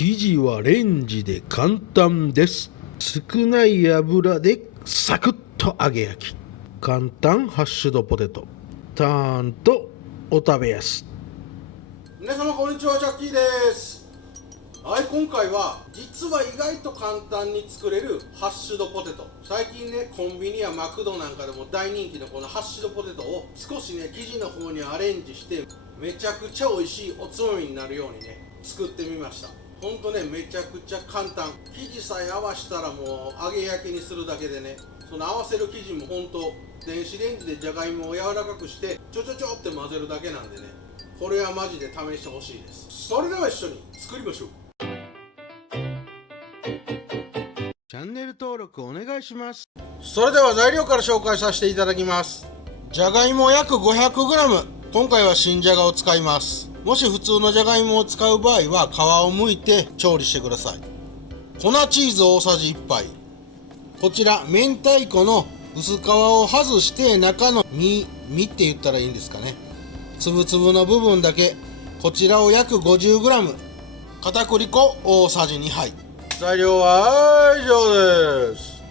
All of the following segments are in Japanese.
生地はレンジで簡単です。少ない油でサクッと揚げ焼き。簡単ハッシュドポテト。ターンとお食べやす。皆様こんにちは、ジャッキーです。はい、今回は実は意外と簡単に作れるハッシュドポテト。最近ね、コンビニやマクドなんかでも大人気のこのハッシュドポテトを少しね、生地の方にアレンジしてめちゃくちゃ美味しいおつまみになるようにね、作ってみました。ほんとね、めちゃくちゃ簡単。生地さえ合わしたらもう揚げ焼きにするだけでね、その合わせる生地もほんと電子レンジでじゃがいもを柔らかくしてちょちょちょって混ぜるだけなんでね、これはマジで試してほしいです。それでは一緒に作りましょう。チャンネル登録お願いします。それでは材料から紹介させていただきます。じゃがいも約 500g、 今回は新じゃがを使います。もし普通のじゃがいもを使う場合は皮を剥いて調理してください。粉チーズ大さじ1杯。こちら明太子の薄皮を外して中の実って言ったらいいんですかね、つぶつぶの部分だけ、こちらを約 50g。 片栗粉大さじ2杯。材料は以上です。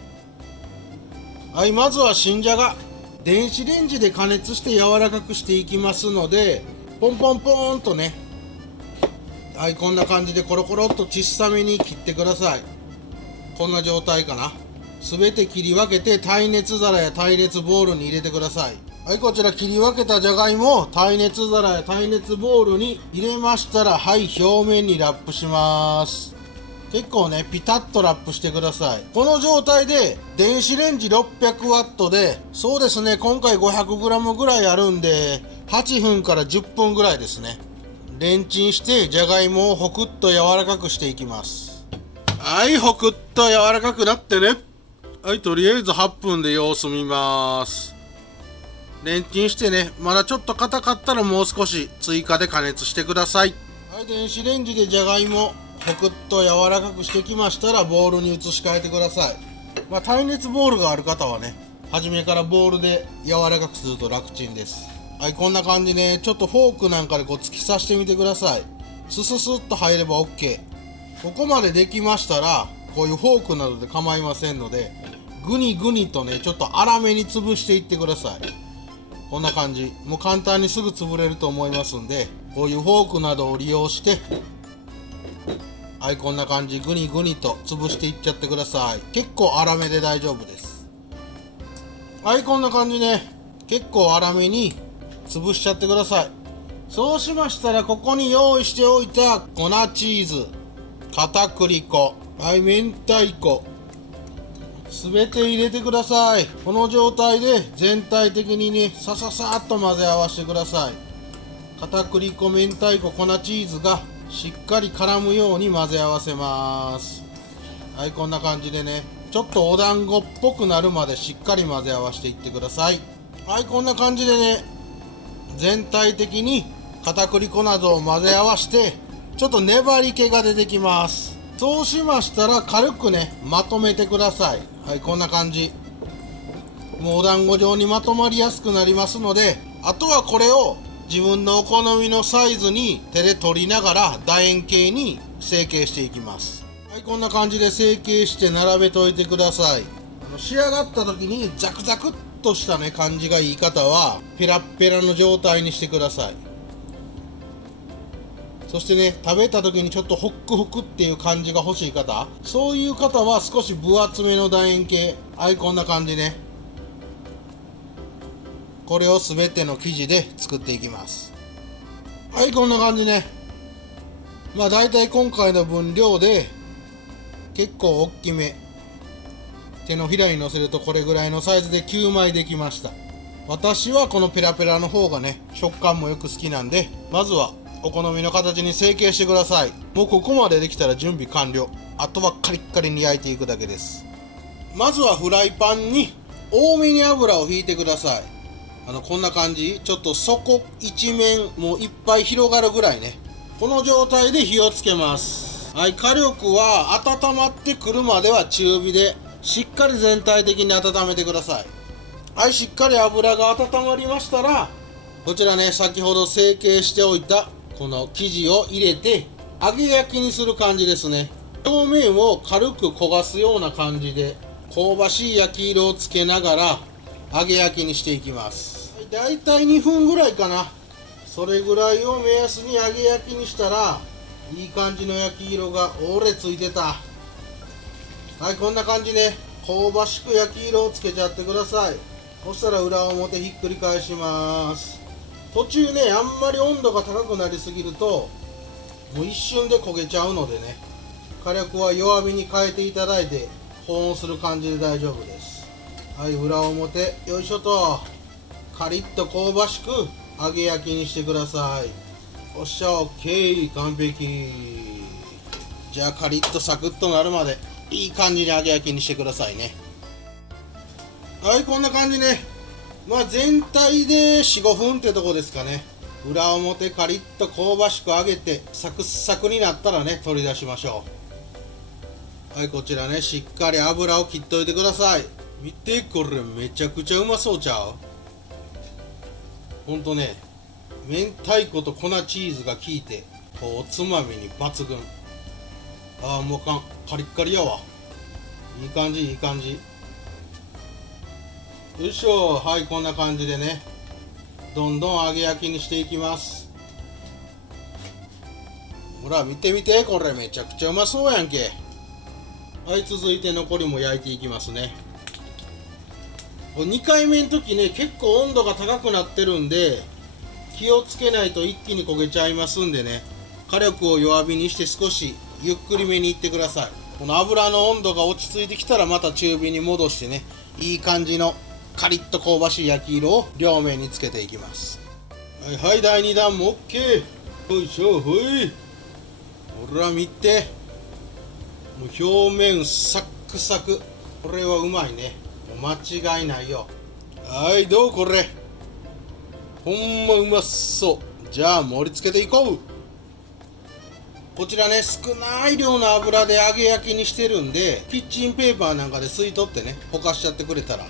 はい、まずは新じゃが。電子レンジで加熱して柔らかくしていきますので、ポンポンポーンとね、はい、こんな感じでコロコロっと小さめに切ってください。こんな状態かな。すべて切り分けて耐熱皿や耐熱ボウルに入れてください。はい、こちら切り分けたじゃがいもを耐熱皿や耐熱ボウルに入れましたら、はい、表面にラップします。結構ね、ピタッとラップしてください。この状態で電子レンジ 600W で、そうですね、今回 500g ぐらいあるんで8分から10分ぐらいですね、レンチンしてじゃがいもをホクッと柔らかくしていきます。はい、ホクッと柔らかくなってね。はい、とりあえず8分で様子見ます。レンチンしてね、まだちょっと硬かったらもう少し追加で加熱してください。はい、電子レンジでじゃがいもホクッと柔らかくしてきましたら、ボウルに移し替えてください。耐熱ボウルがある方はね、初めからボウルで柔らかくすると楽ちんです。はい、こんな感じね、ちょっとフォークなんかでこう突き刺してみてください。スススッと入れば OK。 ここまでできましたら、こういうフォークなどで構いませんので、グニグニとね、ちょっと粗めに潰していってください。こんな感じ。もう簡単にすぐ潰れると思いますんで、こういうフォークなどを利用して、はい、こんな感じ、グニグニと潰していっちゃってください。結構粗めで大丈夫です。はい、こんな感じね、結構粗めに潰しちゃってください。そうしましたら、ここに用意しておいた粉チーズ、片栗粉、はい、明太子、すべて入れてください。この状態で全体的にね、さささっと混ぜ合わせてください。片栗粉、明太子、粉チーズがしっかり絡むように混ぜ合わせます。はい、こんな感じでね、ちょっとお団子っぽくなるまでしっかり混ぜ合わせていってください。はい、こんな感じでね、全体的に片栗粉などを混ぜ合わせて、ちょっと粘り気が出てきます。そうしましたら、軽くね、まとめてください。はい、こんな感じ。もうお団子状にまとまりやすくなりますので、あとはこれを自分のお好みのサイズに手で取りながら楕円形に成形していきます。はい、こんな感じで成形して並べておいてください。仕上がった時にザクザクっとしたね、感じがいい方はペラッペラの状態にしてください。そしてね、食べた時にちょっとホックホクっていう感じが欲しい方、そういう方は少し分厚めの楕円形。はい、こんな感じね。これを全ての生地で作っていきます。はい、こんな感じね。だいたい今回の分量で結構大きめ、手のひらに乗せるとこれぐらいのサイズで9枚できました。私はこのペラペラの方がね、食感もよく好きなんで、まずはお好みの形に成形してください。もうここまでできたら準備完了。あとはカリッカリに焼いていくだけです。まずはフライパンに多めに油を引いてください。こんな感じ、ちょっと底一面もういっぱい広がるぐらいね、この状態で火をつけます。はい、火力は温まってくるまでは中火でしっかり全体的に温めてください。はい、しっかり油が温まりましたら、こちらね、先ほど成形しておいたこの生地を入れて揚げ焼きにする感じですね。表面を軽く焦がすような感じで香ばしい焼き色をつけながら揚げ焼きにしていきます。だいたい2分ぐらいかな。それぐらいを目安に揚げ焼きにしたらいい感じの焼き色がついてた。はい、こんな感じね。香ばしく焼き色をつけちゃってください。そしたら裏表ひっくり返します。途中ね、あんまり温度が高くなりすぎるともう一瞬で焦げちゃうのでね、火力は弱火に変えていただいて保温する感じで大丈夫です。はい、裏表よいしょと、カリッと香ばしく揚げ焼きにしてください。おっしゃ、 OK、 完璧。じゃあカリッとサクッとなるまでいい感じに揚げ焼きにしてくださいね。はい、こんな感じね。全体で 4,5 分ってとこですかね。裏表カリッと香ばしく揚げてサクサクになったらね、取り出しましょう。はい、こちらね、しっかり油を切っといてください。見て、これめちゃくちゃうまそうちゃう？ほんとね、明太子と粉チーズが効いておつまみに抜群。もうカリッカリやわ。いい感じ、いい感じ。よいしょ。はい、こんな感じでね、どんどん揚げ焼きにしていきます。ほら見てみて、これめちゃくちゃうまそうやんけ。はい、続いて残りも焼いていきますね。2回目の時ね、結構温度が高くなってるんで気をつけないと一気に焦げちゃいますんでね、火力を弱火にして少しゆっくりめにいってください。この油の温度が落ち着いてきたらまた中火に戻してね、いい感じのカリッと香ばしい焼き色を両面につけていきます。はいはい、第2弾も OK。 よいしょ。ほい、ほら見て、もう表面サックサク。これはうまいね、間違いないよ。はい、どうこれ、ほんまうまそう。じゃあ盛り付けていこう。こちらね、少ない量の油で揚げ焼きにしてるんで、キッチンペーパーなんかで吸い取ってね、ほかしちゃってくれたら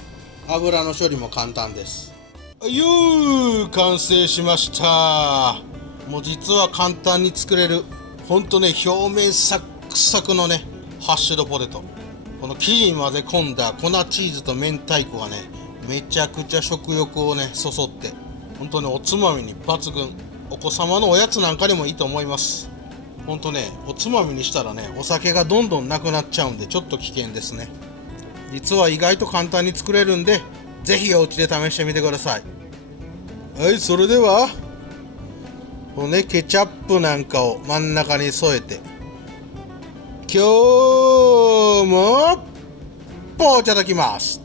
油の処理も簡単です。よー、完成しました。もう実は簡単に作れる、ほんとね、表面サックサクのね、ハッシュドポテト。この生地に混ぜ込んだ粉チーズと明太子がね、めちゃくちゃ食欲をね、そそって、ほんとね、おつまみに抜群。お子様のおやつなんかにもいいと思います。ほんとね、おつまみにしたらね、お酒がどんどんなくなっちゃうんで、ちょっと危険ですね。実は意外と簡単に作れるんで、ぜひお家で試してみてください。はい、それではこのね、ケチャップなんかを真ん中に添えて、今日もいただきます。